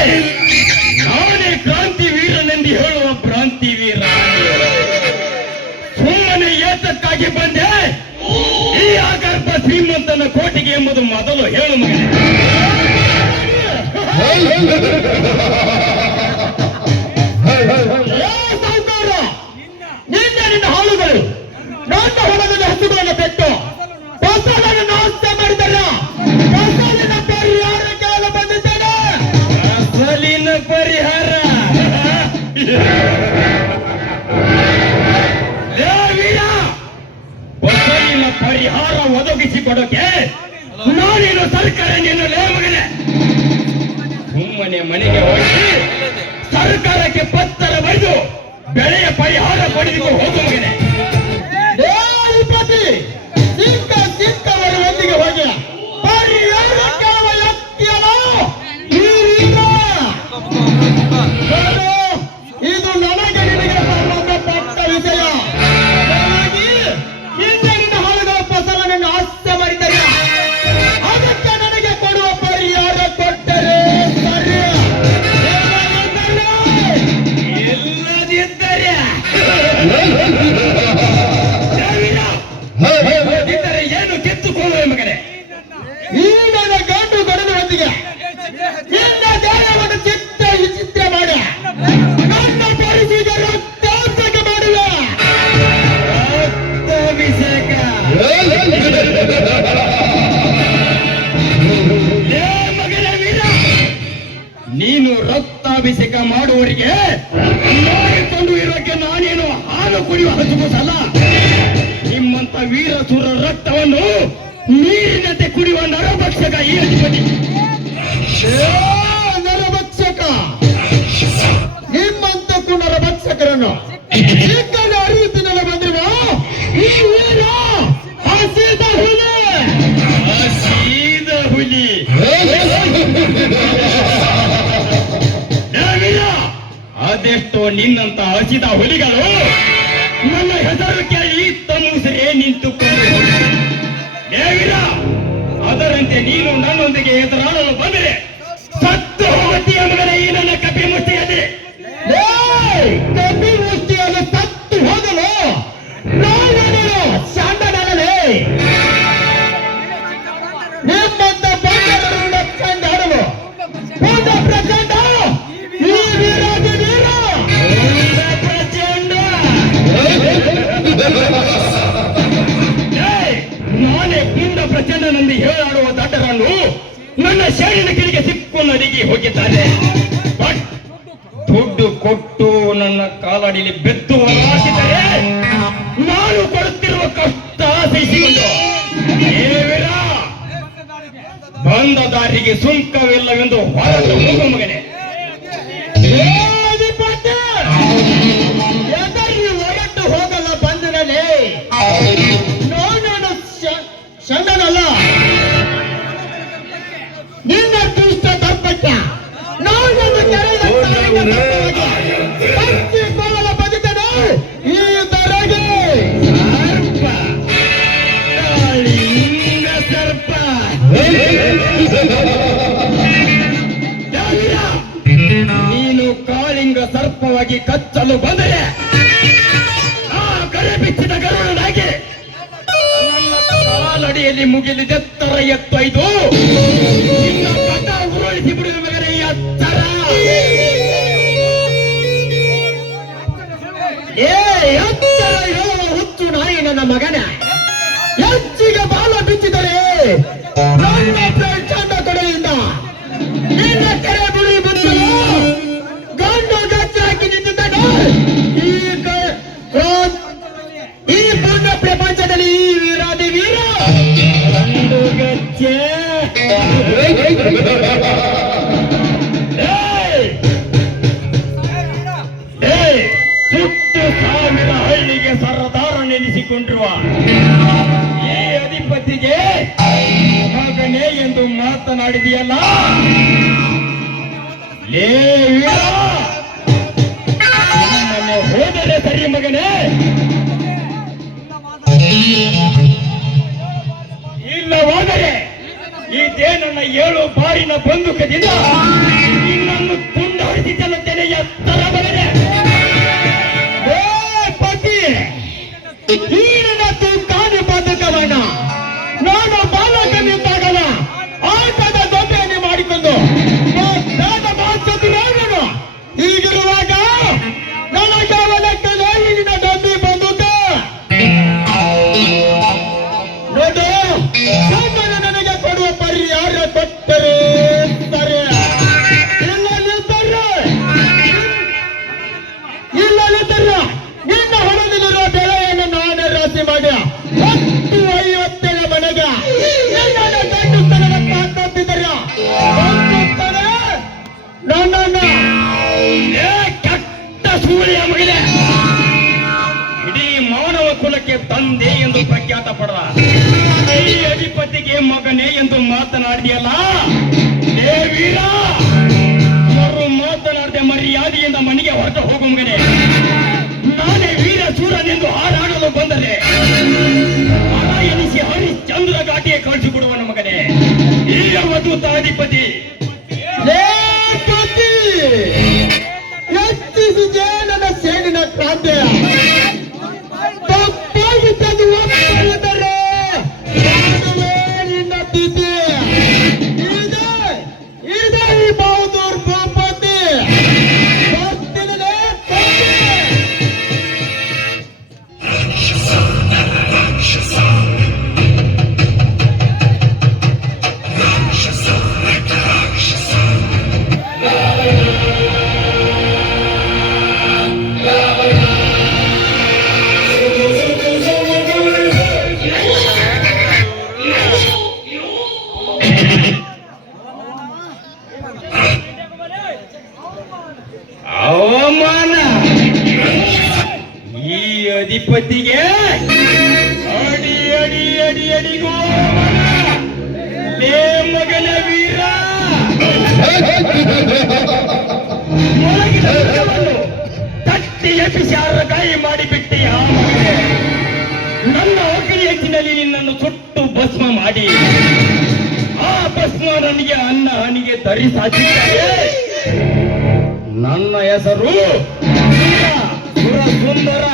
ನಾನೇ ಕ್ರಾಂತಿ ವೀರನೆಂದು ಹೇಳುವ ಭ್ರಾಂತಿ ವೀರ. ಸುಮ್ಮನೆ ಏತಕ್ಕಾಗಿ ಬಂದೆ? ಈ ಆಗರ್ಭ ಶ್ರೀಮಂತನ ಕೋಟಿಗೆ ಎಂಬುದು ಮೊದಲು ಹೇಳು. ಪರಿಹಾರ? ಲೇ ಪರಿಹಾರ ಒದಗಿಸಿ ಕೊಡೋಕೆ ನಾನೇನು ಸರ್ಕಾರ ನೀನು ಲೇ ಮಗನೇ? ಸುಮ್ಮನೆ ಮನೆಗೆ ಹೋಗಿ ಸರ್ಕಾರಕ್ಕೆ ಪತ್ತರ ಬರೆದು ಬೆಳೆಯ ಪರಿಹಾರ ಪಡೆದುಕೊಂಡು ಹೋಗು ನೀನು ರಕ್ತಾಭಿಷೇಕ ಮಾಡುವವರಿಗೆ ಮಾಡಿಕೊಂಡು ಇರೋಕೆ ನಾನೇನು ಹಾಲು ಕುಡಿಯುವ ಹಸುಗುಸಲ್ಲ ನಿಮ್ಮಂತ ವೀರಸುರ ರಕ್ತವನ್ನು ನೀರಿನಂತೆ ಕುಡಿಯುವ ನರಭಕ್ಷಕ ಈ ಅಧಿಪತಿ. ನರಭಕ್ಷಕ! ನಿಮ್ಮಂತ ನರಭಕ್ಷಕರನ್ನು ವೀರ ಹಸಿದ ಹುಲಿ! ಹುಲಿ. ಅದೆಷ್ಟೋ ನಿನ್ನಂತ ಹಸಿದ ಹುಲಿಗಳು. ನನ್ನ ಹೆಸರು ಕೇಳಿ ತಮ್ಮುಸಿರೇ ನಿಂತುಕೊಂಡು. ಅದರಂತೆ ನೀನು ನನ್ನೊಂದಿಗೆ ಎದುರಾಡಲು ಬಂದರೆ ನನ್ನ ಕಡೆಗೆ ಸಿಕ್ಕು ನದಿಗೆ ಹೋಗಿದ್ದಾರೆ ಬಟ್ ದುಡ್ಡು ಕೊಟ್ಟು ನನ್ನ ಕಾಲಡಿಲಿ ಬೆತ್ತು ಹೊರಹಾಕಿದರೆ ನಾನು ಕೊಡುತ್ತಿರುವ ಕಷ್ಟ ಸಹಿಸಿಕೊಂಡು! ಬಂದ ದಾರಿಗೆ ಸುಂಕವಿಲ್ಲವೆಂದು ಹೊರಟು ಹೋಗು ಮಗನೇ ಸರ್ಪವಾಗಿ ಕಚ್ಚಲು ಬಂದರೆ ಆ ಕರೆ ಬಿಚ್ಚಿದ ಗರುಡನಾಗಿ ಕಾಲಡಿಯಲ್ಲಿ ಮುಗಿಲಿದೆ ತರ ನಿನ್ನ ಸುತ್ತು ಸಾವಿರ ಹಳ್ಳಿಗೆ ಸರದಾರ ನೆನೆಸಿಕೊಂಡಿರುವ ಈ ಅಧಿಪತಿಗೆ ಮಗನೇ ಎಂದು ಮಾತನಾಡಿದೆಯಲ್ಲ ಹೋದರೆ ಸರಿ ಮಗನೇ. ಜೇನನ್ನ ಏಳು ಬಾರಿನ ಬಂದೂಕದಿಂದ ನಿನ್ನನ್ನು ತುಂಡಾಡಿಸಿ ತನ್ನ ತಲೆಯ ತರಬರದೆ ಎಂದು ಮಾತನಾಡಿದೆಯಲ್ಲ ಏ ಅವರು ಮಾತನಾಡದೆ ಮರ್ಯಾದೆಯಿಂದ ಮನೆಗೆ ಹೊರಟು ಹೋಗು ಮಗನೇ ನಾನೇ ವೀರ ಸೂರನೆಂದು ಹಾರಾಡಲು ಬಂದರೆ ಎನಿಸಿ ಹರಿಶ್ಚಂದ್ರ ಘಾಟಿಗೆ ನಮಗನೆ. ಈಗ ಈ ಅವಧೂತ ಅಧಿಪತಿಗೆ ಅಡಿ ಅಡಿ ಅಡಿ ಅಡಿಗೂ ಮಗನ ವೀರ. ತಟ್ಟಿ ಅರಗಾಯಿ ಮಾಡಿಬಿಟ್ಟಿ ನನ್ನ ಒಕ್ಕಲಿ ಹೆಚ್ಚಿನಲ್ಲಿ ನಿನ್ನನ್ನು ಸುಟ್ಟು ಭಸ್ಮ ಮಾಡಿ. ಆ ಭಸ್ಮ ನನಗೆ ಅನ್ನ, ಹನಿಗೆ ಧರಿಸಾಚಿದ್ದಾರೆ ನನ್ನ ಹೆಸರು ಸುರ ಸುರ ಸುಂದರ.